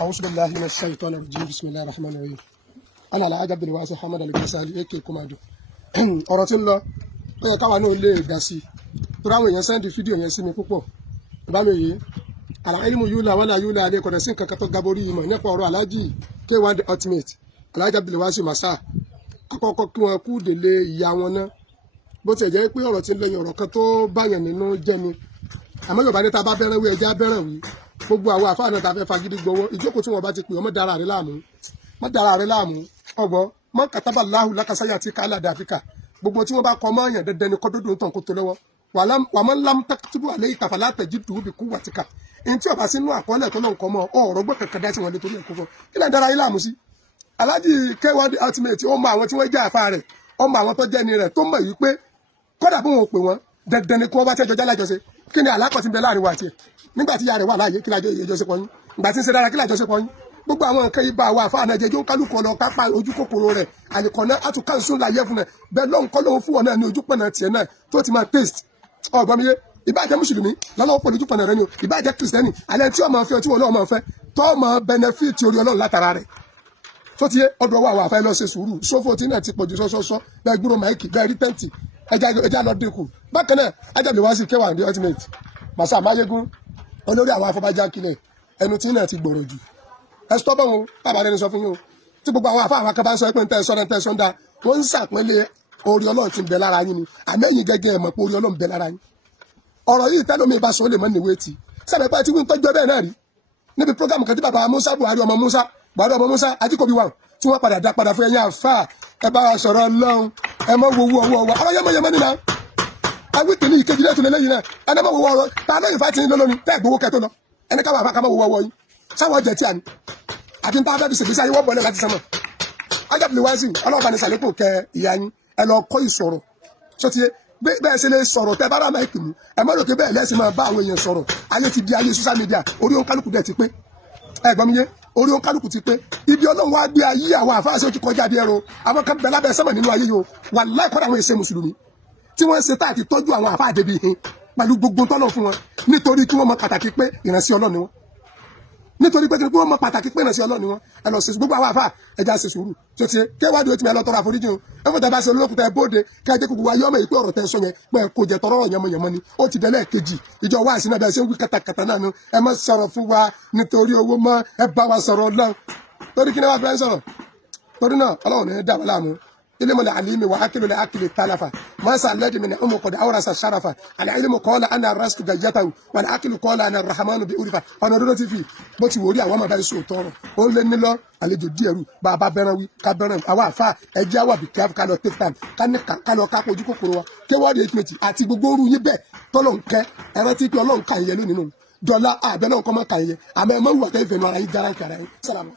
أعوذ بالله من الشيطان الرجيم بسم الله الرحمن الرحيم أنا الحاج عبد الواسع حمد الغزالي aka Komado ọ̀rọ̀ tí ń lọ ó yẹ káwa náà lè dá sí torí àwọn èèyàn sẹ́ndì fídíò yẹn sí mi púpọ̀ ìbámu yìí àlàyé mu yúlà wàlà yúlà alẹ́ kọ̀dọ̀ sí nǹkan kan tó gaborí ìmọ̀ nípa ọ̀rọ̀ aláàjì K1 the ultimate Alhaji Abdul Wasiu Massa àkọ́kọ́ kí wọ́n kú délé ìyá wọn náà bó ti jẹ́ pé ọ̀rọ̀ tí ń lẹ́yìn ọ̀rọ̀ kan tó báyàn nínú jẹ́ ni àmọ́ Yorùbá ní ta bá bẹ́rẹ̀ wí ẹja bẹ́rẹ̀ wí gbogbo àwọn àfáà náà ta fẹ́ fagídí gbowó ìjókòó tí wọ́n bá ti pè ọmọ dára rẹ láàmú ọgbọ́ mọ́ kàtàbà láhù lákàsáyà tí kálá dàfíkà gbogbo tí wọ́n bá kọ́ mọ́ọ̀yàn dandan ni kọ́dọ̀dọ̀ ń tàn kó tó lọ́wọ́ wà mọ́ ńlá tẹ́kítúbù àlẹ́ ìkàfà látẹ̀jí dùú bí kú wàtíkà ẹni tí ọba sínú àkọọ́lẹ̀ tó náà ń kọ́ mọ́ ọ̀rọ̀ gbọ́ kankan dá sí wọn nítorí ẹ̀kọ́ fún kí náà dára yín láàmú sí. Alhaji K1 the ultimate ó mọ àwọn tí wọ́n jẹ́ àfa rẹ̀ ó mọ àwọn tó jẹ́ ni rẹ̀ tó mọ̀ yìí pé kódà bí wọn ò pè wọ́n dandan ni kí wọ́n bá tẹ́jọ́ jálájọṣe kí ni àlákọ̀ ti ń bẹ láàrin wa tiẹ̀ nígbà tí ìyá rẹ̀ wà láàyè kí lájọ ìjọṣepọ̀ yín ìgbà tí ń ṣe dára kí lájọṣepọ̀ yín gbogbo àwọn nǹkan ibà àwọn àfa ànàjẹjọ kálukú ọ̀nà kápá ojú kòkòrò rẹ̀ àlìkọ̀nà àtúkàǹsó láyé fún ẹ̀ bẹ́ẹ̀ lọ́hùn kọ́ lóhun fún wọn náà ní ojú pọ̀nà tiẹ̀ náà tó ti máa taste ọ̀gbọ́n mi yé ìbájẹ́ mùsùlùmí lọ́lọ́wọ́ pọ̀ lójú pọ̀nà rẹ ni o ìbájẹ́ kìrìsìtẹ́nì alẹ́ tí ọmọ fẹ́ tí wọn náà máa fẹ́ tọ́ mọ benefit orí ọlọ́run látara rẹ̀ tó ti yé ọdún ọwọ́ àwọn àfẹ́ lọ ṣe sùúrù sófò tí náà ti pọ̀jù sọ́sọ́sọ́ bẹ́ẹ̀ gbúrò máìkì bẹ́ẹ̀ rí tẹ́ǹtì ẹja lọ dínkù bákan náà Abdul Wasiu K1 the ultimate Massa Mayegun olórí àwọn afọbajá kílẹ̀ ẹnu tí náà ti gbòòrò jù ẹ sọ bọ́n o bàbá rẹ ni sọ fún yín o tí gbogbo àwọn afáwọn kan bá ń sọ pé ń tẹ́ sọ́n dá wọ́n ń sàpẹ́lẹ̀ orí ọlọ́run ti ń bẹ lára yín ni àmẹ́yìn gẹ́gẹ́ ẹ̀ mọ̀ pé orí ọlọ́run ń bẹ lára yín ọ̀rọ̀ yìí tẹ́lómi bá sọ ó lè mọ́ níwé tì sábẹ́ pé tí wọ́n ń tọ́jú bẹ́ẹ̀ náà rí níbi prógámù kan tí bàbá Musa Buhari ọmọ Musa Ajíkòbí wà tí wọ́n padà dá padà fún ẹ̀yìn àfà ẹ bá wa sọ̀rọ̀ ọlọ́run ẹ mọ́ wo owó ọwọ́ wa ọ̀rọ̀ yẹmọ nínú awítì ní ìkejì lẹ́tùn lẹ́yìn náà ẹni mọ́ wo ọ̀rọ̀ ta lóyìn fà ti ń lọ́lọ́ni tẹ́ gbowó kẹtó lọ ẹni káwọn àfà ká mọ́ wo ọwọ́ yín sáwọn jẹ tí a ní àti nípa abẹ́ fi ṣègbésí ayé wọ́n bọ̀lẹ̀ láti sánmọ̀ Abdul Wasiu ọlọ́ọ̀bá ní sàlékò kẹ ìyá yín ẹ lọ kọ́ ìsọ̀rọ̀ sotie bẹ́ẹ̀ ṣe lè sọ̀rọ̀ tẹ́ bá rà máa kìlú ẹ mọ́ lókè bẹ́ẹ̀ lẹ́sìn máa bá àwọn èèyàn sọ̀rọ̀ ayé ti di ayé social media orí òǹkálùkù dẹ̀ ti pé ẹ gbọ́ mi yé orí òǹkálùkù ti pé ibi ọlọ́run wá gbé ayé àwọn àfáàṣẹ ti kọjá bí ẹrọ àwọn kan bẹ lábẹ́ sẹ́mọ̀ nínú ayé yìí o wàláhì kọ́dà àwọn èsè mùsùlùmí tí wọ́n ṣe tá àti tọ́jú àwọn àfáà débi hin pẹ̀lú gbogbo tọ́lọ̀ fún wọn nítorí kí wọ́n mọ pàtàkì pé ìránṣẹ́ ọlọ́run ni wọ́n nítorí pé kí wọ́n mọ pàtàkì pé ìránṣẹ́ ọlọ́run ni wọ́n ẹ lọ ṣe gbogbo àwọn àfáà ẹja ṣe sùúrù tí ó ti K1 tí mi ẹ lọ tọrọ àforíjì o ẹ fọ́n tẹ bá ṣe olókùtà ẹ bóde kí ẹ jẹ́ gbogbo ayé ọmọ yìí pé ọ̀rọ̀ tẹ sọ yẹn pé kò jẹ tọrọ yẹmọyẹmọ ni ó ti dẹ́lẹ̀ kejì ìjọ wá sí náà bẹ́ẹ̀ ṣe ń wí katakata náà nu ẹ má sọ̀rọ̀ fún wa nítorí owó mọ́ ẹ bá wa sọ̀rọ̀ náà torí kí ni wàá fẹ́ sọ̀rọ̀ torí náà ọlọ́run ní dá wa láàmú ilmu العليم وأكل الأكل التلفة ما سألت من أم قد أورث الشرفة العلم قال أنا رست جيته والأكل قال أنا الرحمن بألفة أنا رضيت فيه بتي وري أوام بيسو تورو أقول لني لا àlejò díẹ̀rù bàbá bẹ́ràn wí ká bẹ́ràn àwọn àfa ẹja wà bí kíáfù ká lọ take time ká lọ ká ojú kòkòrò wa K1 the ultimate àti gbogbo orú yín bẹ́ẹ̀ tọ́lọ̀ ń kẹ́ ẹ̀rọ tí pé ọlọ́run kà ń yẹ lónìí nù dọ́là àbẹ́ náà kọ́ mọ́ kà ń yẹ àmọ́ ẹ mọ́ wù àtẹ́ ìfẹ́ nu ara yín jára ń kàrà yín sálàmù.